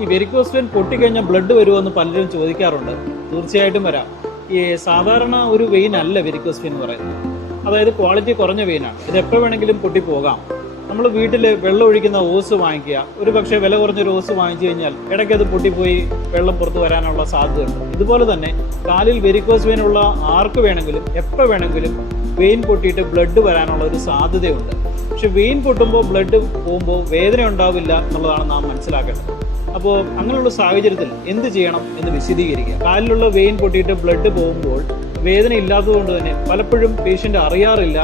ഈ varicose vein പൊട്ടിക്കഴിഞ്ഞാൽ blood വരുമോ പലരും ചോദിക്കാറുണ്ട്. തീർച്ചയായിട്ടും വരാം. ഈ സാധാരണ ഒരു വെയിൻ അല്ല വെരിക്കോസ് വെയിൻ എന്ന് പറയുന്നത്. അതായത് ക്വാളിറ്റി കുറഞ്ഞ വെയിനാണ്. ഇത് എപ്പോൾ വേണമെങ്കിലും പൊട്ടിപ്പോകാം. നമ്മൾ വീട്ടിൽ വെള്ളം ഒഴിക്കുന്ന ഓസ് വാങ്ങിക്കുക, ഒരു പക്ഷേ വില കുറഞ്ഞൊരു ഓസ് വാങ്ങിച്ചു കഴിഞ്ഞാൽ ഇടയ്ക്ക് അത് പൊട്ടിപ്പോയി വെള്ളം പുറത്ത് വരാനുള്ള സാധ്യതയുണ്ട്. ഇതുപോലെ തന്നെ കാലിൽ വെരിക്കോസ് വെയിൻ ഉള്ള ആർക്ക് വേണമെങ്കിലും എപ്പോൾ വേണമെങ്കിലും വെയിൻ പൊട്ടിയിട്ട് ബ്ലഡ് വരാനുള്ള ഒരു സാധ്യതയുണ്ട്. പക്ഷെ വെയിൻ പൊട്ടുമ്പോൾ ബ്ലഡ് പോകുമ്പോൾ വേദന ഉണ്ടാവില്ല എന്നുള്ളതാണ് നാം മനസ്സിലാക്കേണ്ടത്. അപ്പോൾ അങ്ങനെയുള്ള സാഹചര്യത്തിൽ എന്ത് ചെയ്യണം എന്ന് വിശദീകരിക്കുക. കാലിലുള്ള വെയിൻ പൊട്ടിയിട്ട് ബ്ലഡ് പോകുമ്പോൾ വേദന ഇല്ലാത്തതുകൊണ്ട് തന്നെ പലപ്പോഴും പേഷ്യൻ്റ് അറിയാറില്ല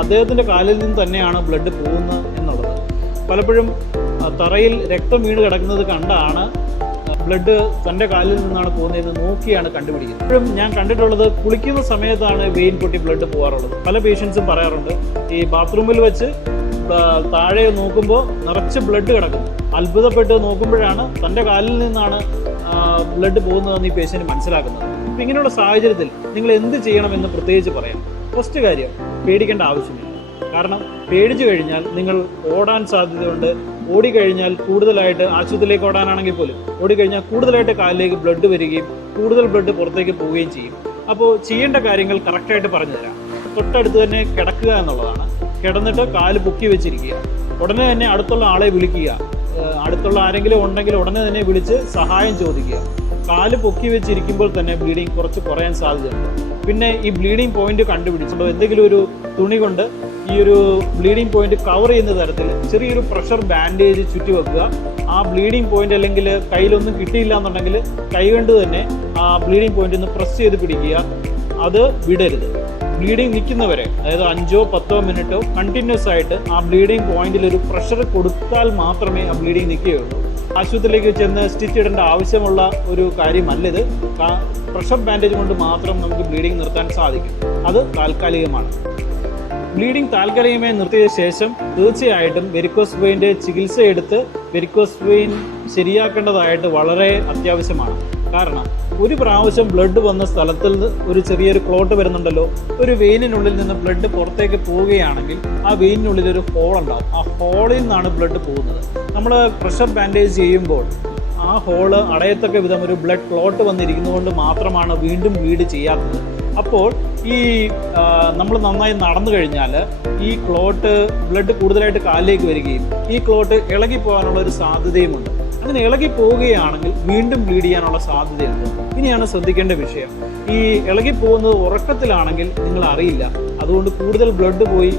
അദ്ദേഹത്തിൻ്റെ കാലിൽ നിന്ന് തന്നെയാണ് ബ്ലഡ് പോകുന്നത് എന്നുള്ളത്. പലപ്പോഴും തറയിൽ രക്തം വീണ് കിടക്കുന്നത് കണ്ടാണ് ബ്ലഡ് തൻ്റെ കാലിൽ നിന്നാണ് പോകുന്നതെന്ന് നോക്കിയാണ് കണ്ടുപിടിക്കുന്നത്. ഇപ്പോഴും ഞാൻ കണ്ടിട്ടുള്ളത് കുളിക്കുന്ന സമയത്താണ് വെയിൻ പൊട്ടി ബ്ലഡ് പോകാറുള്ളത്. പല പേഷ്യൻസും പറയാറുണ്ട് ഈ ബാത്റൂമിൽ വെച്ച് താഴെ നോക്കുമ്പോൾ നിറച്ച് ബ്ലഡ് കിടക്കുന്നു. അത്ഭുതപ്പെട്ട് നോക്കുമ്പോഴാണ് തൻ്റെ കാലിൽ നിന്നാണ് ബ്ലഡ് പോകുന്നതെന്ന് ഈ പേഷ്യൻ്റ് മനസ്സിലാക്കുന്നത്. അപ്പം ഇങ്ങനെയുള്ള സാഹചര്യത്തിൽ നിങ്ങൾ എന്ത് ചെയ്യണമെന്ന് പ്രത്യേകിച്ച് പറയാം. ഫസ്റ്റ് കാര്യം, പേടിക്കേണ്ട ആവശ്യമില്ല. കാരണം പേടിച്ചു കഴിഞ്ഞാൽ നിങ്ങൾ ഓടാൻ സാധ്യതയുണ്ട്. ഓടിക്കഴിഞ്ഞാൽ കൂടുതലായിട്ട് ആശുപത്രിയിലേക്ക് ഓടാനാണെങ്കിൽ പോലും ഓടിക്കഴിഞ്ഞാൽ കൂടുതലായിട്ട് കാലിലേക്ക് ബ്ലഡ് വരികയും കൂടുതൽ ബ്ലഡ് പുറത്തേക്ക് പോവുകയും ചെയ്യും. അപ്പോൾ ചെയ്യേണ്ട കാര്യങ്ങൾ കറക്റ്റായിട്ട് പറഞ്ഞു തരാം. തൊട്ടടുത്ത് തന്നെ കിടക്കുക എന്നുള്ളതാണ്. കിടന്നിട്ട് കാല് പൊക്കി വെച്ചിരിക്കുക. ഉടനെ തന്നെ അടുത്തുള്ള ആളെ വിളിക്കുക. അടുത്തുള്ള ആരെങ്കിലും ഉണ്ടെങ്കിൽ ഉടനെ തന്നെ വിളിച്ച് സഹായം ചോദിക്കുക. കാല് പൊക്കി വെച്ചിരിക്കുമ്പോൾ തന്നെ ബ്ലീഡിങ് കുറച്ച് കുറയാൻ സാധ്യതയുണ്ട്. പിന്നെ ഈ ബ്ലീഡിങ് പോയിന്റ് കണ്ടുപിടിച്ചിട്ടോ എന്തെങ്കിലും ഒരു തുണി കൊണ്ട് ഈ ഒരു ബ്ലീഡിങ് പോയിന്റ് കവർ ചെയ്യുന്ന തരത്തിൽ ചെറിയൊരു പ്രഷർ ബാൻഡേജ് ചുറ്റി വെക്കുക. ആ ബ്ലീഡിങ് പോയിന്റ് അല്ലെങ്കിൽ കയ്യിലൊന്നും കിട്ടിയില്ല എന്നുണ്ടെങ്കിൽ കൈ കൊണ്ട് തന്നെ ആ ബ്ലീഡിങ് പോയിന്റ് ഒന്ന് പ്രസ് ചെയ്ത് പിടിക്കുക. അത് വിടരുത്. ബ്ലീഡിങ് നിൽക്കുന്നവരെ, അതായത് 5-10 മിനിറ്റോ കണ്ടിന്യൂസ് ആയിട്ട് ആ ബ്ലീഡിങ് പോയിന്റിൽ ഒരു പ്രഷർ കൊടുത്താൽ മാത്രമേ ആ ബ്ലീഡിങ് നിൽക്കുകയുള്ളൂ. ആശുപത്രിയിലേക്ക് ചെന്ന് സ്റ്റിച്ച് ഇടേണ്ട ആവശ്യമുള്ള ഒരു കാര്യമല്ല ഇത്. പ്രഷർ ബാൻഡേജ് കൊണ്ട് മാത്രം നമുക്ക് ബ്ലീഡിങ് നിർത്താൻ സാധിക്കും. അത് താൽക്കാലികമാണ്. ബ്ലീഡിങ് താൽക്കാലികമായി നിർത്തിയ ശേഷം തീർച്ചയായിട്ടും വെരിക്കോസ് വെയിൻ്റെ ചികിത്സ എടുത്ത് വെരിക്കോസ് വെയിൻ ശരിയാക്കേണ്ടതായിട്ട് വളരെ അത്യാവശ്യമാണ്. കാരണം ഒരു പ്രാവശ്യം ബ്ലഡ് വന്ന സ്ഥലത്തിൽ ഒരു ചെറിയൊരു ക്ലോട്ട് വരുന്നുണ്ടല്ലോ, ഒരു വെയിനിനുള്ളിൽ നിന്ന് ബ്ലഡ് പുറത്തേക്ക് പോവുകയാണെങ്കിൽ ആ വെയിനിനുള്ളിൽ ഒരു ഹോൾ ഉണ്ടാവും. ആ ഹോളിൽ നിന്നാണ് ബ്ലഡ് പോകുന്നത്. നമ്മൾ പ്രഷർ ബാൻഡേജ് ചെയ്യുമ്പോൾ ആ ഹോള് അടയത്തക്ക വിധം ഒരു ബ്ലഡ് ക്ലോട്ട് വന്നിരിക്കുന്നതുകൊണ്ട് മാത്രമാണ് വീണ്ടും ബ്ലീഡ് ചെയ്യാത്തത്. അപ്പോൾ ഈ നമ്മൾ നന്നായി നടന്നു കഴിഞ്ഞാൽ ഈ ക്ലോട്ട് ബ്ലഡ് കൂടുതലായിട്ട് കാലിലേക്ക് വരികയും ഈ ക്ലോട്ട് ഇളകിപ്പോകാനുള്ള ഒരു സാധ്യതയുമുണ്ട്. അങ്ങനെ ഇളകി പോവുകയാണെങ്കിൽ വീണ്ടും ബ്ലീഡ് ചെയ്യാനുള്ള സാധ്യതയുണ്ട്. ഇനിയാണ് ശ്രദ്ധിക്കേണ്ട വിഷയം. ഈ ഇളകി പോകുന്നത് ഉറക്കത്തിലാണെങ്കിൽ നിങ്ങൾ അറിയില്ല. അതുകൊണ്ട് കൂടുതൽ ബ്ലഡ് പോയി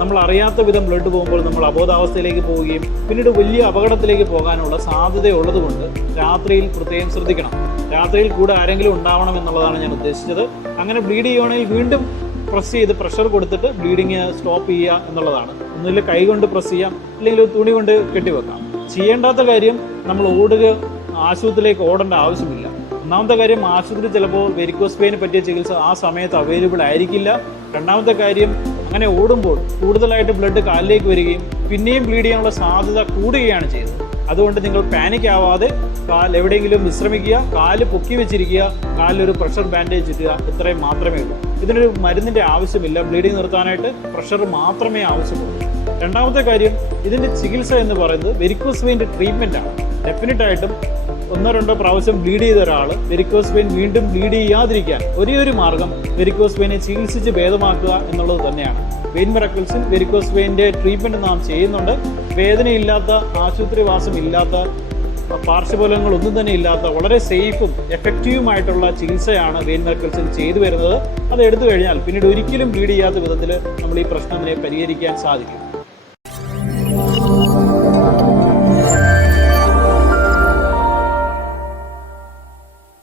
നമ്മൾ അറിയാത്ത വിധം ബ്ലഡ് പോകുമ്പോൾ നമ്മൾ അബോധാവസ്ഥയിലേക്ക് പോവുകയും പിന്നീട് വലിയ അപകടത്തിലേക്ക് പോകാനുള്ള സാധ്യതയുള്ളത് കൊണ്ട് രാത്രിയിൽ പ്രത്യേകം ശ്രദ്ധിക്കണം. രാത്രിയിൽ കൂടെ ആരെങ്കിലും ഉണ്ടാവണം എന്നുള്ളതാണ് ഞാൻ ഉദ്ദേശിച്ചത്. അങ്ങനെ ബ്ലീഡ് ചെയ്യുകയാണെങ്കിൽ വീണ്ടും പ്രസ് ചെയ്ത് പ്രഷർ കൊടുത്തിട്ട് ബ്ലീഡിങ് സ്റ്റോപ്പ് ചെയ്യുക എന്നുള്ളതാണ്. ഒന്നുമില്ല കൈ കൊണ്ട് പ്രസ് ചെയ്യാം, അല്ലെങ്കിൽ ഒരു തുണി കൊണ്ട് കെട്ടിവെക്കാം. ചെയ്യേണ്ടാത്ത കാര്യം നമ്മൾ ആശുപത്രിയിലേക്ക് ഓടേണ്ട ആവശ്യമില്ല. ഒന്നാമത്തെ കാര്യം, ആശുപത്രി ചിലപ്പോൾ വെരിക്കോസ് വെയിന് പറ്റിയ ചികിത്സ ആ സമയത്ത് അവൈലബിൾ ആയിരിക്കില്ല. രണ്ടാമത്തെ കാര്യം, അങ്ങനെ ഓടുമ്പോൾ കൂടുതലായിട്ട് ബ്ലഡ് കാലിലേക്ക് വരികയും പിന്നെയും ബ്ലീഡ് ചെയ്യാനുള്ള സാധ്യത കൂടുകയാണ് ചെയ്യുന്നത്. അതുകൊണ്ട് നിങ്ങൾ പാനിക് ആവാതെ എവിടെയെങ്കിലും വിശ്രമിക്കുക, കാല് പൊക്കി വെച്ചിരിക്കുക, കാലിലൊരു പ്രഷർ ബാൻഡേജ് ഇടുക. ഇത്രയും മാത്രമേ ഉള്ളൂ. ഇതിനൊരു മരുന്നിൻ്റെ ആവശ്യമില്ല. ബ്ലീഡിങ് നിർത്താനായിട്ട് പ്രഷർ മാത്രമേ ആവശ്യമുള്ളൂ. രണ്ടാമത്തെ കാര്യം, ഇതിൻ്റെ ചികിത്സ എന്ന് പറയുന്നത് വെരിക്കോസ് വെയിൻ്റെ ട്രീറ്റ്മെൻ്റ് ആണ്. ഡെഫിനറ്റായിട്ടും 1-2 പ്രാവശ്യം ബ്ലീഡ് ചെയ്ത ഒരാൾ വെരിക്കോസ് വെയിൻ വീണ്ടും ബ്ലീഡ് ചെയ്യാതിരിക്കാൻ ഒരേ ഒരു മാർഗം വെരിക്കോസ് വെയിനെ ചികിത്സിച്ച് ഭേദമാക്കുക എന്നുള്ളത് തന്നെയാണ്. വെയിൻ മിറക്കിൾസിൽ വെരിക്കോസ് വെയിൻ്റെ ട്രീറ്റ്മെൻറ്റ് നാം ചെയ്യുന്നുണ്ട്. വേദനയില്ലാത്ത, ആശുപത്രിവാസം ഇല്ലാത്ത, പാർശ്വഫലങ്ങളൊന്നും തന്നെ ഇല്ലാത്ത വളരെ സേഫും എഫക്റ്റീവുമായിട്ടുള്ള ചികിത്സയാണ് വെയിൻ മിറക്കിൾസിൽ ചെയ്തു വരുന്നത്. അത് എടുത്തു കഴിഞ്ഞാൽ പിന്നീട് ഒരിക്കലും ബ്ലീഡ് ചെയ്യാത്ത വിധത്തിൽ നമ്മൾ ഈ പ്രശ്നത്തിനെ പരിഹരിക്കാൻ സാധിക്കും.